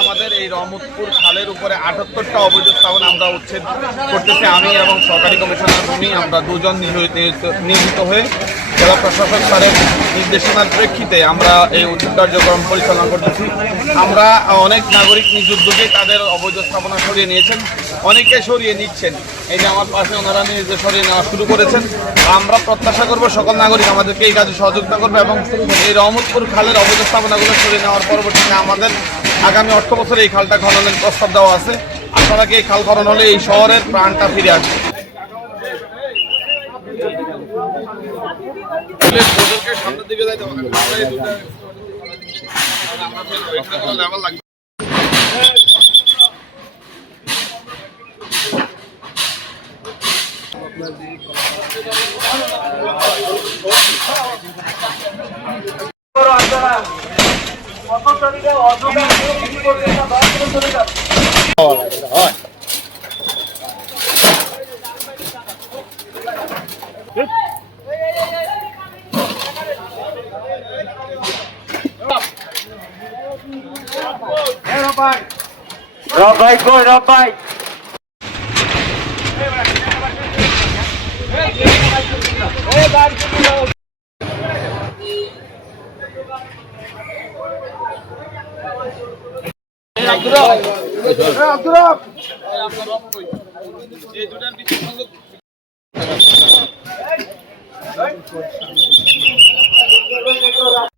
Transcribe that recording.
আমাদের এই রহমতপুর খালের উপরে ৭৮টা অবৈধ স্থাপনা আমরা উচ্ছেদ করতেছি। আমি এবং সরকারি কমিশনার ভূমি আমরা দুজন নিয়োজিত হয়ে জেলা প্রশাসক স্যারের নির্দেশনার প্রেক্ষিতে আমরা এই উচ্ছেদ কার্যক্রম পরিচালনা করতেছি। আমরা অনেক নাগরিক নিজ উদ্যোগে তাদের অবৈধ স্থাপনা সরিয়ে নিয়েছেন, অনেকে সরিয়ে নিচ্ছেন। এই যে আমার পাশে ওনারা নিজে সরিয়ে নেওয়া শুরু করেছেন। আমরা প্রত্যাশা করব সকল নাগরিক আমাদেরকে এই কাজে সহযোগিতা করবে এবং এই রহমতপুর খালের অবৈধ স্থাপনাগুলো সরিয়ে নেওয়ার পরবর্তীতে আমাদের আগামী অর্থ বছরে এই খালটা খননের প্রস্তাব দেওয়া আছে। আশা রাখি এই খাল খনন হলে এই শহরের প্রাণটা ফিরে আসবে। সামনের দিকে যাইতে হবে। Rabai koi Rabai. Abdurrahman